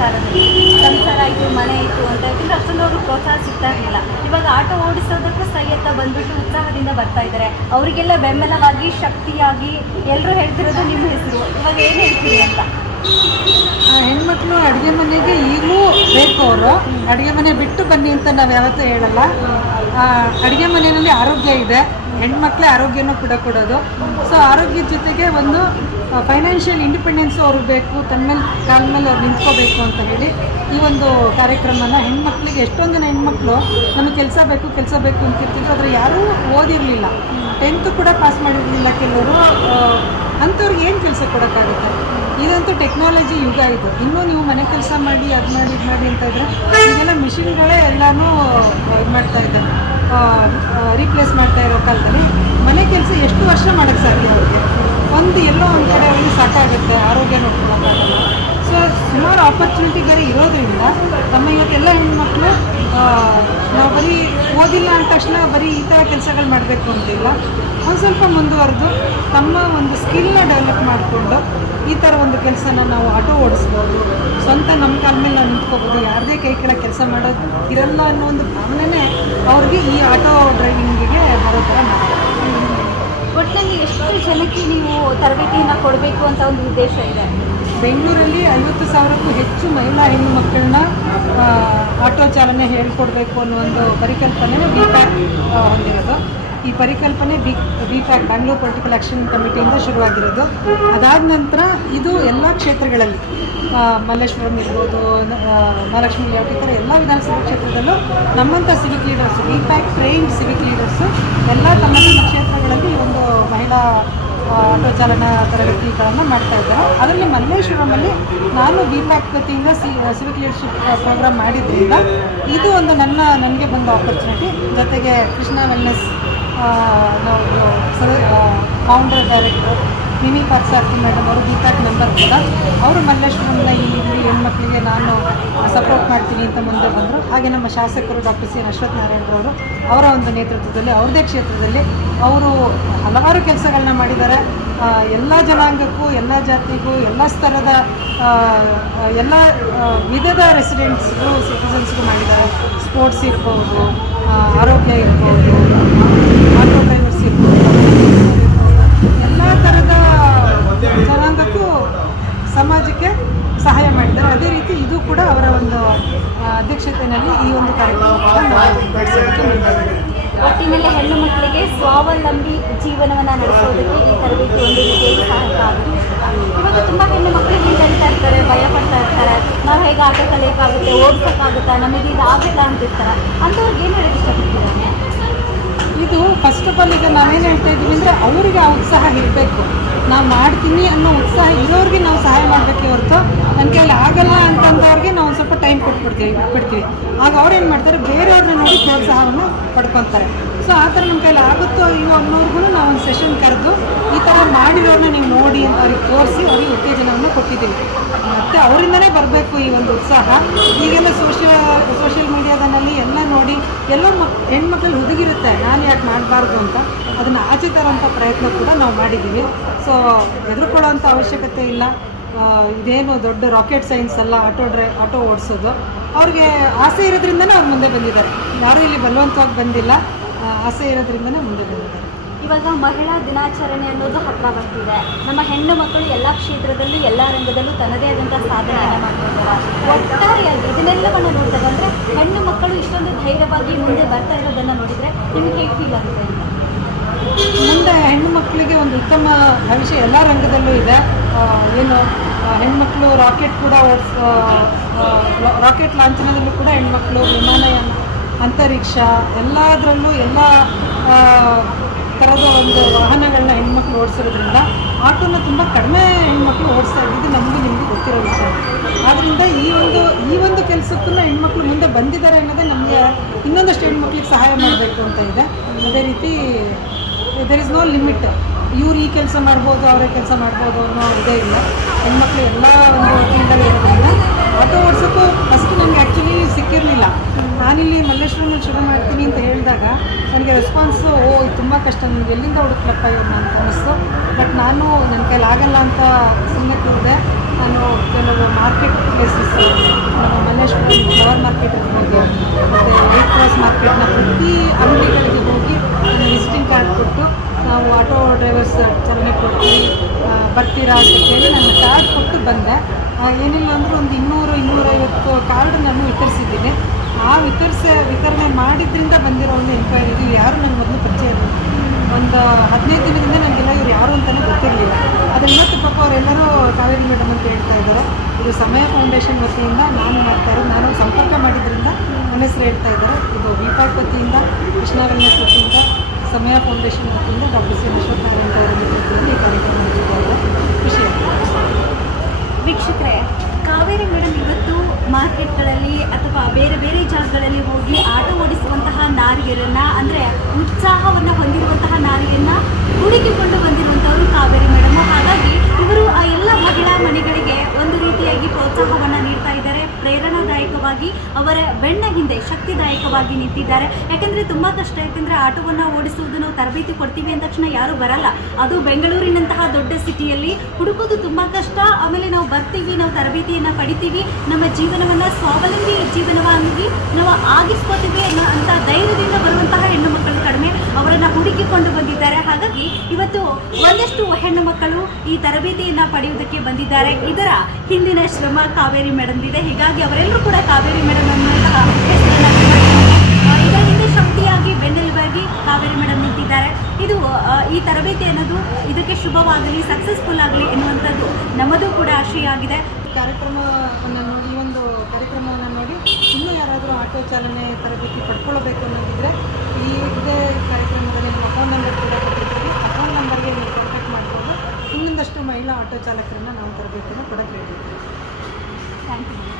ಸಂಸಾರ ಆಯಿತು, ಮನೆ ಆಯಿತು ಅಂತ ಯಾಕಂದ್ರೆ ಅಷ್ಟೊಂದು ಅವ್ರಿಗೆ ಪ್ರೋತ್ಸಾಹ ಸಿಗ್ತಾ ಇರಲಿಲ್ಲ. ಇವಾಗ ಆಟೋ ಓಡಿಸೋದಕ್ಕೂ ಸೈ ಅಂತ ಬಂದ್ಬಿಟ್ಟು ಉತ್ಸಾಹದಿಂದ ಬರ್ತಾ ಇದ್ದಾರೆ. ಅವರಿಗೆಲ್ಲ ಬೆಂಬಲವಾಗಿ ಶಕ್ತಿಯಾಗಿ ಎಲ್ಲರೂ ಹೇಳ್ತಿರೋದು ನಿಮ್ಮ ಹೆಸರು. ಇವಾಗ ಏನು ಹೇಳ್ತೀರಿ ಅಂತ? ಹೆಣ್ಮಕ್ಳು ಅಡುಗೆ ಮನೆಗೆ ಈಗಲೂ ಬೇಕು ಅವರು ಅಡುಗೆ ಮನೆ ಬಿಟ್ಟು ಬನ್ನಿ ಅಂತ ನಾವು ಯಾವತ್ತೂ ಹೇಳಲ್ಲ. ಅಡುಗೆ ಮನೆಯಲ್ಲಿ ಆರೋಗ್ಯ ಇದೆ. ಹೆಣ್ಮಕ್ಳೇ ಆರೋಗ್ಯನೂ ಕೂಡ ಕೊಡೋದು. ಸೊ ಆರೋಗ್ಯದ ಜೊತೆಗೆ ಒಂದು ಫೈನಾನ್ಷಿಯಲ್ ಇಂಡಿಪೆಂಡೆನ್ಸು ಅವ್ರಿಗೆ ಬೇಕು ತನ್ನ ಮೇಲೆ ಕಾಲ ಮೇಲೆ ಅವ್ರು ನಿಂತ್ಕೋಬೇಕು ಅಂತ ಹೇಳಿ ಈ ಒಂದು ಕಾರ್ಯಕ್ರಮನ ಹೆಣ್ಮಕ್ಳಿಗೆ ಎಷ್ಟೊಂದು ಜನ ಹೆಣ್ಮಕ್ಳು ನಮಗೆ ಕೆಲಸ ಬೇಕು ಕೆಲಸ ಬೇಕು ಅಂತಿರ್ತಿದ್ರು ಆದರೆ ಯಾರೂ ಓದಿರಲಿಲ್ಲ. ಟೆಂತ್ ಕೂಡ ಪಾಸ್ ಮಾಡಿರಲಿಲ್ಲ ಕೆಲವರು. ಅಂಥವ್ರಿಗೆ ಏನು ಕೆಲಸ ಕೊಡೋಕ್ಕಾಗುತ್ತೆ? ಇದಂತೂ ಟೆಕ್ನಾಲಜಿ ಯುಗ ಇದು. ಇನ್ನೂ ನೀವು ಮನೆ ಕೆಲಸ ಮಾಡಿ, ಅದು ಮಾಡಿ, ಇದು ಮಾಡಿ ಅಂತ ಇದ್ರೆ ಈಗೆಲ್ಲ ಮಿಷಿನ್ಗಳೇ ಎಲ್ಲನೂ ಇದು ಮಾಡ್ತಾ ಇದ್ದಾರೆ ರೀಪ್ಲೇಸ್ ಮಾಡ್ತಾ ಇರೋ ಕಾಲದಲ್ಲಿ ಮನೆ ಕೆಲಸ ಎಷ್ಟು ವರ್ಷ ಮಾಡೋಕ್ಕೆ ಸಾಧ್ಯ ಅವ್ರಿಗೆ? ಒಂದು ಎಲ್ಲೋ ಒಂದು ಕಡೆ ಅವ್ರಿಗೆ ಸಾಕಾಗುತ್ತೆ, ಆರೋಗ್ಯ ನೋಡ್ಕೊಳ್ಳೋಕ್ಕಾಗಲ್ಲ ಸೊ ಸುಮಾರು ಆಪರ್ಚುನಿಟಿ ಬೇರೆ ಇರೋದ್ರಿಂದ ನಮ್ಮ ಇವತ್ತೆಲ್ಲ ಹೆಣ್ಮಕ್ಳು ನಾವು ಬರೀ ಓದಿಲ್ಲ ಅಂದ ತಕ್ಷಣ ಬರೀ ಈ ಥರ ಕೆಲಸಗಳು ಮಾಡಬೇಕು ಅಂತಿಲ್ಲ. ಒಂದು ಸ್ವಲ್ಪ ಮುಂದುವರೆದು ತಮ್ಮ ಒಂದು ಸ್ಕಿಲ್ನ ಡೆವಲಪ್ ಮಾಡಿಕೊಂಡು ಈ ಥರ ಒಂದು ಕೆಲಸನ ನಾವು ಆಟೋ ಓಡಿಸ್ಬೋದು. ಸ್ವಂತ ನಮ್ಮ ಕಾಲ ಮೇಲೆ ನಾವು ನಿಂತ್ಕೋಬೋದು, ಯಾರದೇ ಕೈ ಕೆಳಗೆ ಕೆಲಸ ಮಾಡೋದು ಇರಲ್ಲ ಅನ್ನೋ ಒಂದು ಭಾವನೆನೇ ಅವ್ರಿಗೆ ಈ ಆಟೋ ಡ್ರೈವಿಂಗಿಗೆ ಬರೋ ಥರ ಮಾಡ್ತಾರೆ. ಎಷ್ಟು ಜನಕ್ಕೆ ನೀವು ತರಬೇತಿಯನ್ನು ಕೊಡಬೇಕು ಅಂತ ಒಂದು ಉದ್ದೇಶ ಇದೆ? ಬೆಂಗಳೂರಲ್ಲಿ ಐವತ್ತು ಸಾವಿರಕ್ಕೂ ಹೆಚ್ಚು ಮಹಿಳಾ ಹೆಣ್ಣು ಮಕ್ಕಳನ್ನ ಆಟೋ ಚಾಲನೆ ಹೇಳ್ಕೊಡ್ಬೇಕು ಅನ್ನೋ ಒಂದು ಪರಿಕಲ್ಪನೆ ಬಿ ಹೊಂದಿರೋದು. ಈ ಪರಿಕಲ್ಪನೆ B B PAC Bangalore political action ಕಮಿಟಿಯಿಂದ ಶುರುವಾಗಿರೋದು. ಅದಾದ ನಂತರ ಇದು ಎಲ್ಲ ಕ್ಷೇತ್ರಗಳಲ್ಲಿ ಮಲ್ಲೇಶ್ವರಂ ಇರ್ಬೋದು ಮಹಾಲಕ್ಷ್ಮಿ ಲೇಔಟ್ ಈ ಥರ ಎಲ್ಲ ವಿಧಾನಸಭಾ ಕ್ಷೇತ್ರದಲ್ಲೂ ನಮ್ಮಂಥ civic leaders B PAC trained civic leaders ಎಲ್ಲ ತಮ್ಮ ತಮ್ಮ ಕ್ಷೇತ್ರಗಳಲ್ಲಿ ಒಂದು ಮಹಿಳಾ ಆಟೋ ಚಾಲನಾ ತರಗತಿಗಳನ್ನು ಮಾಡ್ತಾ ಇದ್ದಾರೆ. ಅದರಲ್ಲಿ ಮಲ್ಲೇಶ್ವರಮಲ್ಲಿ ನಾನು ಬಿ ಪ್ಯಾಕ್ ವತಿಯಿಂದ ಸಿ ಸಿವಿಕ್ ಲೀಡರ್ಶಿಪ್ ಪ್ರೋಗ್ರಾಮ್ ಮಾಡಿದ್ದರಿಂದ ಇದು ಒಂದು ನನ್ನ, ನನಗೆ ಬಂದ ಆಪರ್ಚುನಿಟಿ ಜೊತೆಗೆ Krishna wellness founder director Mimi ಪರ್ಸಾರ್ತಿ madam ಅವರು ಗೀತಾಕ್ ಮೆಂಬರ್ ಕೂಡ. ಅವರು ಮಲ್ಲೇಶ್ವರಂನ ಈ ಇಲ್ಲಿ ಹೆಣ್ಮಕ್ಳಿಗೆ ನಾನು ಸಪೋರ್ಟ್ ಮಾಡ್ತೀನಿ ಅಂತ ಮುಂದೆ ಬಂದರು. ಹಾಗೆ ನಮ್ಮ ಶಾಸಕರು ಡಾಕ್ಟರ್ ಸಿ ಎನ್ ಅಶ್ವಥ್ ನಾರಾಯಣರವರು ಅವರ ಒಂದು ನೇತೃತ್ವದಲ್ಲಿ, ಅವ್ರದೇ ಕ್ಷೇತ್ರದಲ್ಲಿ ಅವರು ಹಲವಾರು ಕೆಲಸಗಳನ್ನ ಮಾಡಿದ್ದಾರೆ. ಎಲ್ಲ ಜನಾಂಗಕ್ಕೂ, ಎಲ್ಲ ಜಾತಿಗೂ, ಎಲ್ಲ ಸ್ತರದ ಎಲ್ಲ ವಿಧದ ರೆಸಿಡೆಂಟ್ಸ್ಗೂ ಸಿಟಿಸನ್ಸ್ಗೂ ಮಾಡಿದ್ದಾರೆ. ಸ್ಪೋರ್ಟ್ಸ್ ಇರ್ಬೋದು ಆರೋಗ್ಯ ಇರ್ಬೋದು ಆಟೋ ಡ್ರೈವರ್ಸ್ ಇರ್ಬೋದು ಎಲ್ಲ ಥರದ ಜನಾಂಗಕ್ಕೂ ಸಮಾಜಕ್ಕೆ ಸಹಾಯ ಮಾಡಿದ್ದಾರೆ. ಅದೇ ರೀತಿ ಇದು ಕೂಡ ಅವರ ಒಂದು ಅಧ್ಯಕ್ಷತೆಯಲ್ಲಿ ಈ ಒಂದು ಕಾರ್ಯಕ್ರಮ ಒಟ್ಟಿನಲ್ಲಿ ಹೆಣ್ಣು ಮಕ್ಕಳಿಗೆ ಸ್ವಾವಲಂಬಿ ಜೀವನವನ್ನು ನಡೆಸೋದಕ್ಕೆ ಈ ತರಬೇತಿ ಒಂದು ರೀತಿಯಲ್ಲಿ ಸಹಾಯಕ ಆಗುತ್ತೆ ಇವಾಗ ತುಂಬ ಹೆಣ್ಣು ಮಕ್ಕಳು ಇಲ್ಲಿ ಇರ್ತಾರೆ ಭಯ ಪಡ್ತಾ ಇರ್ತಾರೆ. ನಾವು ಹೇಗೆ ಆಟ ಕಲಿಯೋಕ್ಕಾಗುತ್ತೆ ಓಡಿಸೋಕ್ಕಾಗುತ್ತಾ ನಮಗೆ ಇದು ಆಗುತ್ತಾ ಅಂತಿರ್ತಾರೆ. ಅಂಥವ್ರಿಗೆ ಏನು ಹೇಳಕ್ಕೆ ಇಷ್ಟಪಡ್ತೀರಾ? ಇದು ಫಸ್ಟ್ ಆಫ್ ಆಲ್ ಈಗ ನಾವೇನು ಹೇಳ್ತಾ ಇದ್ದೀನಿ ಅಂದರೆ ಅವರಿಗೆ ಆ ಉತ್ಸಾಹ ಇರಬೇಕು. ನಾವು ಮಾಡ್ತೀನಿ ಅನ್ನೋ ಉತ್ಸಾಹ ಇರೋರಿಗೆ ನಾವು ಸಹಾಯ ಮಾಡಬೇಕೇ ಹೊರತು ನನ್ನ ಕೈಯಲ್ಲಿ ಆಗಲ್ಲ ಅಂತಂದವ್ರಿಗೆ ನಾವು ಸ್ವಲ್ಪ ಟೈಮ್ ಕೊಟ್ಬಿಡ್ತೀವಿ, ಬಿಡ್ತೀವಿ. ಆಗ ಅವ್ರು ಏನು ಮಾಡ್ತಾರೆ? ಬೇರೆಯವ್ರನ್ನ ನೋಡಿ ಪ್ರೋತ್ಸಾಹವನ್ನು ಪಡ್ಕೊತಾರೆ. ಸೊ ಆ ಥರ ನಮ್ಮ ಕೈಯಲ್ಲಿ ಆಗುತ್ತೋ ಇಲ್ಲೋ ಅನ್ನೋರ್ಗು ನಾವು ಒಂದು ಸೆಷನ್ ಕರೆದು ಈ ಥರ ಮಾಡಿರೋರನ್ನ ನೀವು ನೋಡಿ ಅಂತ ಅವ್ರಿಗೆ ತೋರಿಸಿ ಅವ್ರಿಗೆ ಉತ್ತೇಜನವನ್ನು ಕೊಟ್ಟಿದ್ದೀವಿ. ಮತ್ತು ಅವರಿಂದನೇ ಬರಬೇಕು ಈ ಒಂದು ಉತ್ಸಾಹ. ಈಗೆಲ್ಲ ಸೋಷಿಯಲ್ ಸೋಷಿಯಲ್ ಮೀಡಿಯಾದಲ್ಲಿ ಎಲ್ಲ ನೋಡಿ ಎಲ್ಲ ಮಕ್, ಹೆಣ್ಮಕ್ಳು ಹುದುಗಿರುತ್ತೆ. ನಾನು ಯಾಕೆ ಮಾಡಬಾರ್ದು ಅಂತ ಅದನ್ನು ಆಚೆ ತರೋಂಥ ಪ್ರಯತ್ನ ಕೂಡ ನಾವು ಮಾಡಿದ್ದೀವಿ. ಸೊ ಹೆದರ್ಕೊಳ್ಳೋವಂಥ ಅವಶ್ಯಕತೆ ಇಲ್ಲ. ಇದೇನು ದೊಡ್ಡ ರಾಕೆಟ್ ಸೈನ್ಸ್ ಅಲ್ಲ ಆಟೋ ಡ್ರೈ ಆಟೋ ಓಡಿಸೋದು. ಅವ್ರಿಗೆ ಆಸೆ ಇರೋದ್ರಿಂದನೇ ಅವ್ರು ಮುಂದೆ ಬಂದಿದ್ದಾರೆ. ಯಾರೂ ಇಲ್ಲಿ ಬಲವಂತವಾಗಿ ಬಂದಿಲ್ಲ. ಆಸೆ ಇರೋದ್ರಿಂದನೇ ಮುಂದೆ ಬಂದಿದ್ದಾರೆ. ಇವಾಗ ಮಹಿಳಾ ದಿನಾಚರಣೆ ಅನ್ನೋದು ಹತ್ರ ಬರ್ತಿದೆ. ನಮ್ಮ ಹೆಣ್ಣು ಮಕ್ಕಳು ಎಲ್ಲ ಕ್ಷೇತ್ರದಲ್ಲೂ, ಎಲ್ಲ ರಂಗದಲ್ಲೂ ತನ್ನದೇ ಆದಂಥ ಸಾಧನೆಯನ್ನು ಮಾಡ್ತಿದ್ದಾರೆ ಒಟ್ಟಾರೆಯಾಗಿ ಇದನ್ನೆಲ್ಲವನ್ನು ನೋಡ್ತಾ ಬಂದರೆ ಹೆಣ್ಣು ಮಕ್ಕಳು ಇಷ್ಟೊಂದು ಧೈರ್ಯವಾಗಿ ಮುಂದೆ ಬರ್ತಾ ಇರೋದನ್ನು ನೋಡಿದ್ರೆ ನಿಮ್ಗೆ ಹೇಗೆ ಫೀಲ್ ಆಗುತ್ತೆ ಅಂತ? ಮುಂದೆ ಹೆಣ್ಣು ಮಕ್ಕಳಿಗೆ ಒಂದು ಉತ್ತಮ ಭವಿಷ್ಯ ಎಲ್ಲ ರಂಗದಲ್ಲೂ ಇದೆ. ಏನು ಹೆಣ್ಮಕ್ಳು ರಾಕೆಟ್ ಕೂಡ ಓಡಿಸ್ ರಾಕೆಟ್ ಲಾಂಛನದಲ್ಲೂ ಕೂಡ ಹೆಣ್ಮಕ್ಳು ವಿಮಾನಯಾನ, ಅಂತರಿಕ್ಷ, ಎಲ್ಲದರಲ್ಲೂ ಎಲ್ಲ ಥರದ ಒಂದು ವಾಹನಗಳನ್ನ ಹೆಣ್ಮಕ್ಳು ಓಡಿಸಿರೋದ್ರಿಂದ ಆಟೋನ ತುಂಬ ಕಡಿಮೆ ಹೆಣ್ಮಕ್ಳು ಓಡಿಸ್ತಾ ಇದ್ದಿದ್ದು ನಮಗೂ ನಿಮಗೂ ಗೊತ್ತಿರೋ ವಿಷಯ. ಆದ್ದರಿಂದ ಈ ಒಂದು ಈ ಒಂದು ಕೆಲಸಕ್ಕೂ ಹೆಣ್ಮಕ್ಳು ಮುಂದೆ ಬಂದಿದ್ದಾರೆ ಅನ್ನೋದೇ ನಮಗೆ ಇನ್ನೊಂದಷ್ಟು ಹೆಣ್ಮಕ್ಳಿಗೆ ಸಹಾಯ ಮಾಡಬೇಕು ಅಂತ ಇದೆ. ಅದೇ ರೀತಿ ದೇರ್ ಇಸ್ ನೋ ಲಿಮಿಟ್ ಇವ್ರು ಈ ಕೆಲಸ ಮಾಡ್ಬೋದು, ಅವರೇ ಕೆಲಸ ಮಾಡ್ಬೋದು ಅನ್ನೋ ಇದೇ ಇಲ್ಲ. ಹೆಣ್ಮಕ್ಳು ಎಲ್ಲ ಒಂದು ಆಟೋ ಓಡಿಸೋಕ್ಕೂ ನಾನಿಲ್ಲಿ ಮಲ್ಲೇಶ್ವರಮಲ್ಲಿ ಶುರು ಮಾಡ್ತೀನಿ ಅಂತ ಹೇಳಿದಾಗ ನನಗೆ ರೆಸ್ಪಾನ್ಸು ಓ, ಇದು ತುಂಬ ಕಷ್ಟ ನನಗೆ ಎಲ್ಲಿಂದ ಹುಡುಕ್ಲಪ್ಪ ಇವ್ರನ್ನ ಅಂತ ಅನ್ನಿಸ್ತು. ಬಟ್ ನಾನು ನನ್ನ ಕೈಲಿ ಆಗಲ್ಲ ಅಂತ ಸುಮ್ಮನೆ ಕೂಡಿದೆ ನಾನು ಕೆಲವು ಮಾರ್ಕೆಟ್ ಪ್ಲೇಸಸ್ ನಮ್ಮ ಮಲ್ಲೇಶ್ವರಂ ಫ್ಲವರ್ ಮಾರ್ಕೆಟ್ ಹೋಗಿ ಮತ್ತು ವೈಟ್ ಕ್ರಾಸ್ ಮಾರ್ಕೆಟ್ನ ಪ್ರತಿ ಅಂಗಡಿಗಳಿಗೆ ಹೋಗಿ ನಾನು ವಿಸಿಟಿಂಗ್ ಕಾರ್ಡ್ ಕೊಟ್ಟು ನಾವು ಆಟೋ ಡ್ರೈವರ್ಸ್ ಚಲನೆ ಕೊಟ್ಟು ಬರ್ತೀರಾ ಅಂತ ಕೇಳಿ ನಾನು ಕಾರ್ಡ್ ಕೊಟ್ಟು ಬಂದೆ. ಏನಿಲ್ಲ ಅಂದರೂ ಒಂದು ಇನ್ನೂರು, ಇನ್ನೂರೈವತ್ತು ಕಾರ್ಡ್ ನಾನು ವಿತರಿಸಿದ್ದೀನಿ. ಆ ವಿತರಿಸ ವಿತರಣೆ ಮಾಡಿದ್ರಿಂದ ಬಂದಿರೋ ಒಂದು ಎಂಕ್ವೈರಿ ಇದು ಯಾರು ನನಗೆ ಮೊದಲು ಪರಿಚಯ ಇರಲಿಲ್ಲ ಒಂದು ಹದಿನೈದು ದಿನದಿಂದ ನನಗೆಲ್ಲ ಇವ್ರು ಯಾರು ಅಂತಲೇ ಗೊತ್ತಿರಲಿಲ್ಲ. ಆದರೆ ಮತ್ತು ಪಾಪ ಅವರೆಲ್ಲರೂ ಕಾವೇರಿ ಮೇಡಮ್ ಅಂತ ಹೇಳ್ತಾ ಇದ್ದಾರೆ. ಇದು ಸಮಯ ಫೌಂಡೇಶನ್ ವತಿಯಿಂದ ನಾನು ಮಾಡ್ತಾ ಇರೋದು. ನಾನು ಸಂಪರ್ಕ ಮಾಡಿದ್ರಿಂದ ನನ್ನ ಹೆಸರು ಹೇಳ್ತಾ ಇದ್ದಾರೆ. ಇದು ವಿಪಾಕ್ ವತಿಯಿಂದ ಕೃಷ್ಣ ವತಿಯಿಂದ, ಸಮಯ ಫೌಂಡೇಶನ್ ವತಿಯಿಂದ ಡಾಕ್ಟರ್ ಸಿ ನೇತೃತ್ವದಲ್ಲಿ ಈ ಕಾರ್ಯಕ್ರಮ ನಡೆದಿದ್ದಾರೆ ಖುಷಿ ಆಗ್ತದೆ ವೀಕ್ಷಕರೇ ಕಾವೇರಿ ಮೇಡಮ್ ಇವತ್ತು ಮಾರ್ಕೆಟ್ಗಳಲ್ಲಿ ಅಥವಾ ಬೇರೆ ಬೇರೆ ಜಾಗಗಳಲ್ಲಿ ಹೋಗಿ ಆಟೋ ಓಡಿಸುವಂತಹ ನಾರಿಯರನ್ನ ಅಂದರೆ ಉತ್ಸಾಹವನ್ನು ಹೊಂದಿರುವಂತಹ ನಾರಿಯನ್ನ ಹುಡುಕಿಕೊಂಡು ಬಂದಿರುವಂಥವರು ಕಾವೇರಿ ಮೇಡಮ್ ಹಾಗಾಗಿ ಇವರು ಆ ಎಲ್ಲ ಮಹಿಳಾ ಮನೆಗಳಿಗೆ ಒಂದು ರೀತಿಯಾಗಿ ಪ್ರೋತ್ಸಾಹವನ್ನು ನೀಡ್ತಾ ಇದ್ದಾರೆ ಪ್ರೇರಣಾದಾಯಕವಾಗಿ ಅವರ ಬೆನ್ನ ಹಿಂದೆ ಶಕ್ತಿದಾಯಕವಾಗಿ ನಿಂತಿದ್ದಾರೆ. ಯಾಕೆಂದರೆ ತುಂಬ ಕಷ್ಟ. ಯಾಕಂದರೆ ಆಟೋವನ್ನು ಓಡಿಸುವುದು ನಾವು ತರಬೇತಿ ಕೊಡ್ತೀವಿ ಅಂದ ತಕ್ಷಣ ಯಾರೂ ಬರಲ್ಲ. ಅದು ಬೆಂಗಳೂರಿನಂತಹ ದೊಡ್ಡ ಸಿಟಿಯಲ್ಲಿ ಹುಡುಕೋದು ತುಂಬ ಕಷ್ಟ. ಆಮೇಲೆ ನಾವು ಬರ್ತೀವಿ, ನಾವು ತರಬೇತಿಯನ್ನು ಪಡಿತೀವಿ. ನಮ್ಮ ಜೀವನವನ್ನು ಸ್ವಾವಲಂಬಿ ಜೀವನವಾಗಿ ನಾವು ಆಗಿಸ್ಕೋತೀವಿ ಅನ್ನೋ ಅಂತ ಧೈರ್ಯದಿಂದ ಬರುವಂತಹ ಹೆಣ್ಣು ಮಕ್ಕಳು ಕಡಿಮೆ ಅವರನ್ನು ಹುಡುಕಿಕೊಂಡು ಬಂದಿದ್ದಾರೆ. ಹಾಗಾಗಿ ಇವತ್ತು ಒಂದಷ್ಟು ಹೆಣ್ಣು ಮಕ್ಕಳು ಈ ತರಬೇತಿಯನ್ನು ಪಡೆಯುವುದಕ್ಕೆ ಬಂದಿದ್ದಾರೆ. ಇದರ ಹಿಂದಿನ ಶ್ರಮ ಕಾವೇರಿ ಮೇಡಮ್ ಇದೆ ಹೀಗಾಗಿ ಅವರೆಲ್ಲರೂ ಕೂಡ ಕಾವೇರಿ ಮೇಡಮ್ ಅನ್ನುವಂತಹ ಅನ್ನೋದು ಇದಕ್ಕೆ ಶುಭವಾಗಲಿ ಸಕ್ಸಸ್ಫುಲ್ ಆಗಲಿ ಎನ್ನುವಂಥದ್ದು ನಮ್ಮದು ಕೂಡ ಆಶಯ ಆಗಿದೆ ಕಾರ್ಯಕ್ರಮವನ್ನು ನೋಡಿ ಈ ಒಂದು ಕಾರ್ಯಕ್ರಮವನ್ನು ನೋಡಿ ಇನ್ನೂ ಯಾರಾದರೂ ಆಟೋ ಚಾಲನೆ ತರಬೇತಿ ಪಡ್ಕೊಳ್ಬೇಕು ಅನ್ನೋದಿದ್ರೆ ಈ ಇದೇ ಕಾರ್ಯಕ್ರಮದಲ್ಲಿ ನಿಮ್ಮ ಫೋನ್ ನಂಬರ್ ಕೂಡ ಕೊಟ್ಟಿರ್ತೀವಿ. ಆ ಫೋನ್ ನಂಬರ್ಗೆ ನೀವು ಕಾಂಟ್ಯಾಕ್ಟ್ ಮಾಡ್ಬೋದು. ಇನ್ನೊಂದಷ್ಟು ಮಹಿಳಾ ಆಟೋ ಚಾಲಕರನ್ನು ನಾವು ತರಬೇತಿಯನ್ನು ಕೊಡಕ್ಕೆ ಹೇಳ್ತೀವಿ ಥ್ಯಾಂಕ್ ಯು